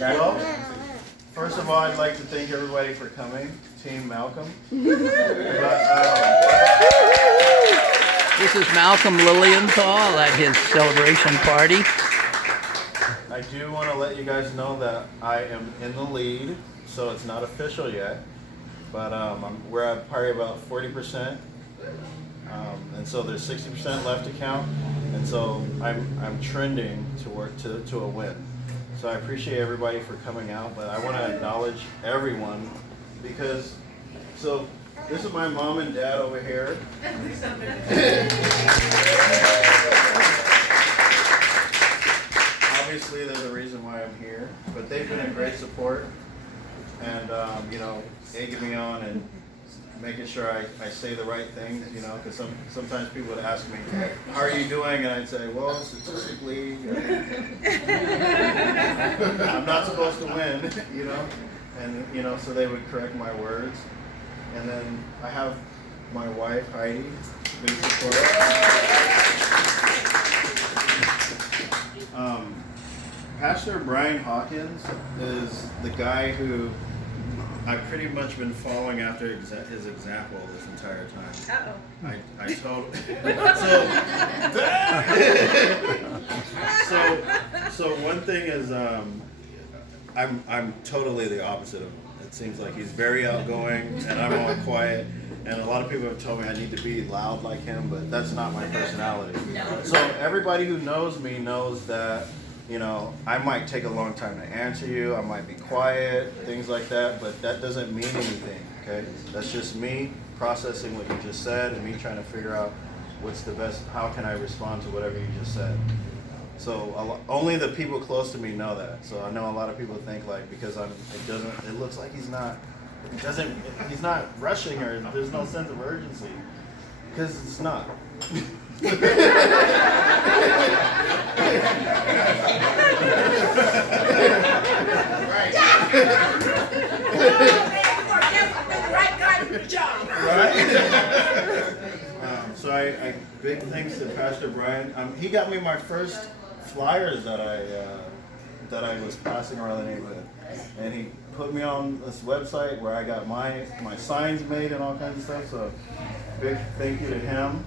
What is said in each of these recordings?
Well, first of all, I'd like to thank everybody for coming, Team Malcolm. This is Malcolm Lilienthall at his celebration party. I do want to let you guys know that I am in the lead, so it's not official yet, but we're at probably about 40%, and so there's 60% left to count, and so I'm trending to a win. So I appreciate everybody for coming out, but I want to acknowledge everyone because, so this is my mom and dad over here. Obviously, there's a reason why I'm here, but they've been a great support and, egging me on and making sure I say the right things, because sometimes people would ask me, how are you doing? And I'd say, well, statistically, I'm not supposed to win, and, so they would correct my words. And then I have my wife, Heidi, who supports. Pastor Brian Hawkins is the guy who I've pretty much been following after his example this entire time. I told so one thing is I'm totally the opposite of him. It seems like he's very outgoing and I'm all quiet, and a lot of people have told me I need to be loud like him, but that's not my personality. So everybody who knows me knows that I might take a long time to answer you, I might be quiet, things like that, but that doesn't mean anything, okay? That's just me processing what you just said and me trying to figure out what's the best, how can I respond to whatever you just said. So only the people close to me know that. So I know a lot of people think like, because it looks like he's not rushing or there's no sense of urgency, because it's not. So I big thanks to Pastor Brian. He got me my first flyers that I was passing around the neighborhood, and he put me on this website where I got my signs made and all kinds of stuff. So big thank you to him.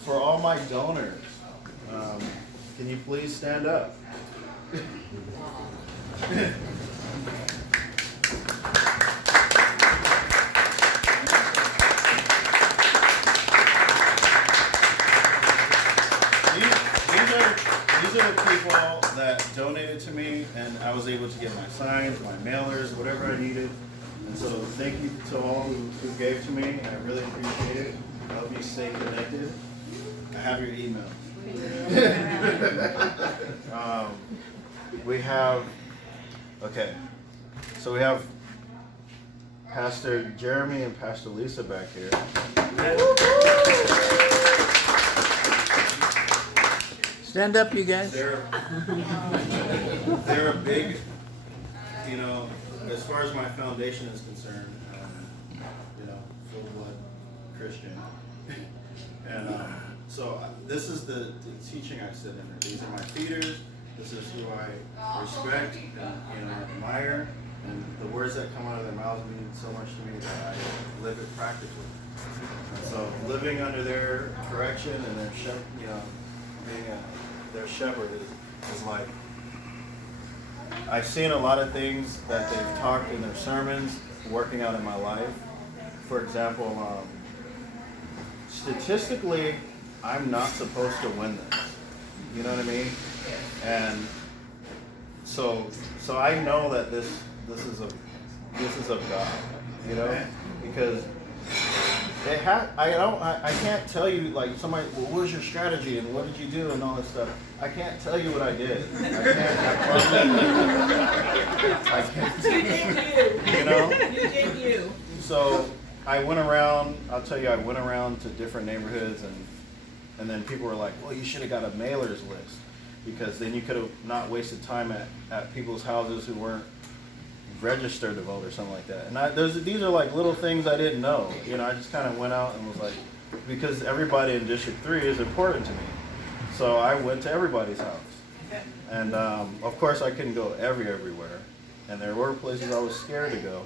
For all my donors, can you please stand up? These are the people that donated to me, and I was able to get my signs, my mailers, whatever I needed. And so thank you to all who gave to me. I really appreciate it. I hope you stay connected. I have your email. So we have Pastor Jeremy and Pastor Lisa back here. Stand up, you guys. They're a big, as far as my foundation is concerned, full blood Christian. And so this is the teaching I sit in. These are my feeders. This is who I respect and admire. And the words that come out of their mouths mean so much to me that I live it practically. And so living under their correction and their being their shepherd is like, I've seen a lot of things that they've talked in their sermons working out in my life. For example, statistically, I'm not supposed to win this. You know what I mean? And so I know that this is of God, because I can't tell you, like, somebody, well, what was your strategy and what did you do and all this stuff. I can't tell you what I did. I can't. You did you. You did you. So I went around to different neighborhoods, and then people were like, well, you should have got a mailers list, because then you could have not wasted time at people's houses who weren't registered to vote or something like that. And these are like little things I didn't know. I just kind of went out and was like, because everybody in District 3 is important to me. So I went to everybody's house. And of course I couldn't go everywhere. And there were places I was scared to go.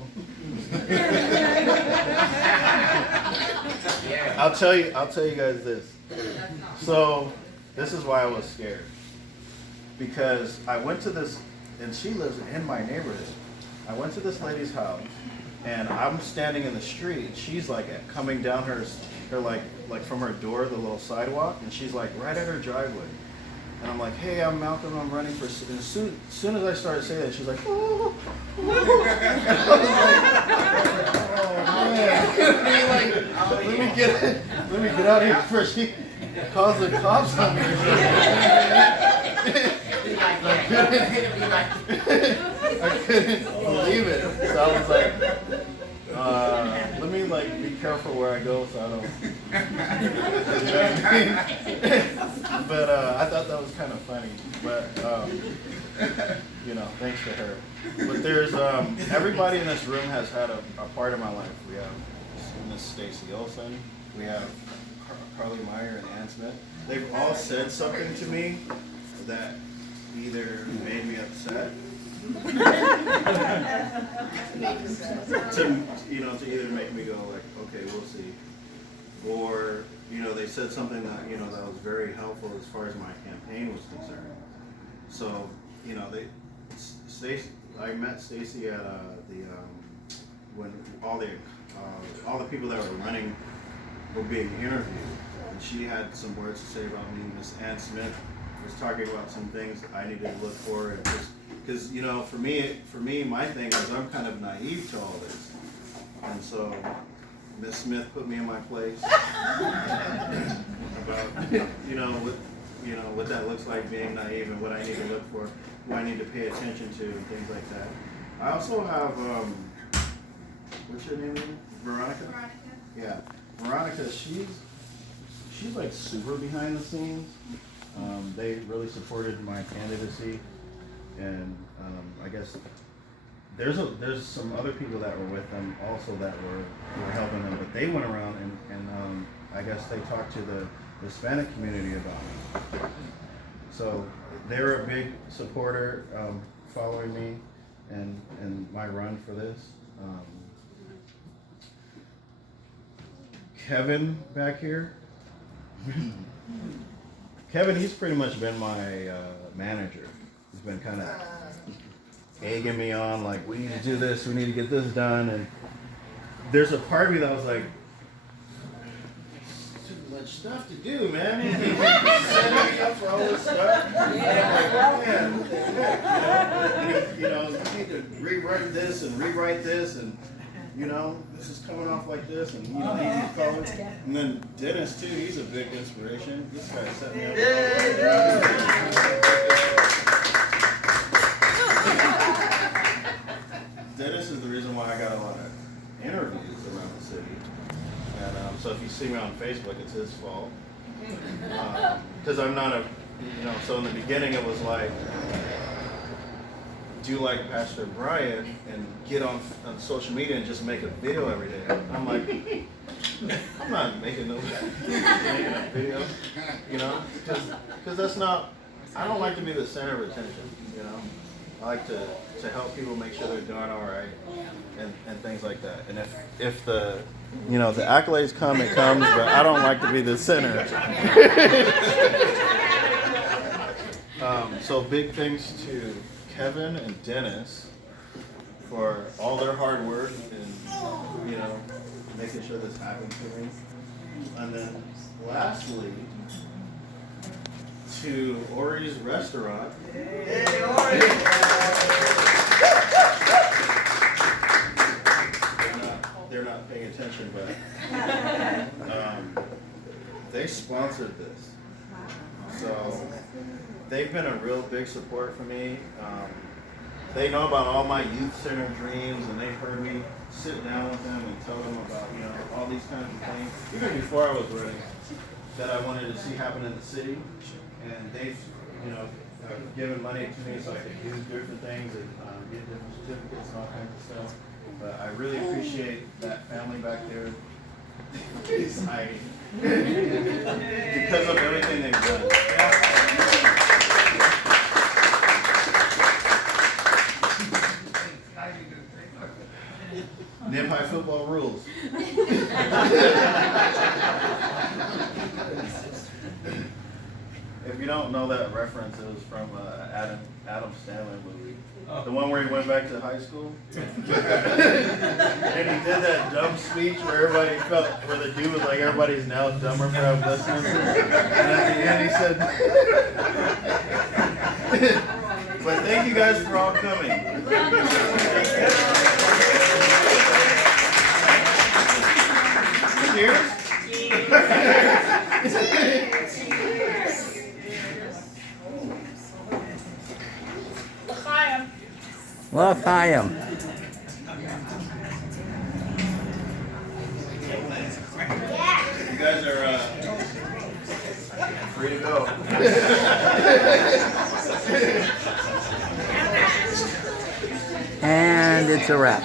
I'll tell you guys this. So this is why I was scared. Because I went to this, and she lives in my neighborhood. I went to this lady's house, and I'm standing in the street. She's like coming down her like from her door, the little sidewalk, and she's like right at her driveway. And I'm like, hey, I'm Malcolm, I'm running for, and as soon as I started saying that, she's like, oh, oh. And I was like, oh man, let me get out of here before she calls the cops on me. I couldn't believe it. So I was like, let me be careful where I go so I don't. You know what I mean? But I thought that was kind of funny. But thanks to her. But there's everybody in this room has had a part of my life. We have Miss Stacy Olson. We have Carly Meyer and Ann Smith. They've all said something to me that either made me upset to either make me go like, okay, we'll see, or they said something that that was very helpful as far as my campaign was concerned. So I met Stacy at when all the people that were running were being interviewed, and she had some words to say about me. Miss Ann Smith was talking about some things I needed to look for, and because for me, my thing is I'm kind of naive to all this, and so Miss Smith put me in my place about what that looks like, being naive, and what I need to look for, what I need to pay attention to, and things like that. I also have what's your name again? Veronica. Yeah, Veronica. She's like super behind the scenes. They really supported my candidacy, and I guess there's some other people that were with them also that were helping them, but they went around and I guess they talked to the Hispanic community about it. So they're a big supporter, following me and my run for this. Kevin back here. Kevin, he's pretty much been my manager. He's been kind of egging me on, like, we need to do this, we need to get this done. And there's a part of me that was like, it's too much stuff to do, man. Setting me up for all this stuff. And I'm like, man, what the heck? You need to rewrite this and rewrite this, and this is coming off like this, and these colors. And then Dennis too, he's a big inspiration. This guy set me up. Dennis is the reason why I got a lot of interviews around the city. And so if you see me on Facebook, it's his fault. Because I'm not a, so in the beginning it was like, do like Pastor Brian and get on social media and just make a video every day. I'm like, I'm not making a video, because that's not, I don't like to be the center of attention, I like to help people make sure they're doing all right and things like that. And if the, the accolades come, it comes, but I don't like to be the center. So big thanks to Kevin and Dennis for all their hard work and making sure this happened for me. And then lastly, to Ori's restaurant. Hey, Ori! They're not paying attention, but they sponsored this. So they've been a real big support for me. They know about all my youth center dreams, and they've heard me sit down with them and tell them about all these kinds of things, even before I was running, that I wanted to see happen in the city. And they've given money to me so I could do different things and get different certificates and all kinds of stuff. But I really appreciate that family back there. because of everything they've done. Nip high football rules. If you don't know that reference, it was from Adam Sandler movie. The one where he went back to high school. And he did that dumb speech where everybody felt, where the dude was like, everybody's now dumber for having listeners. And at the end he said, but thank you guys for all coming. Cheers. L'chaim. You guys are free to go. And it's a wrap.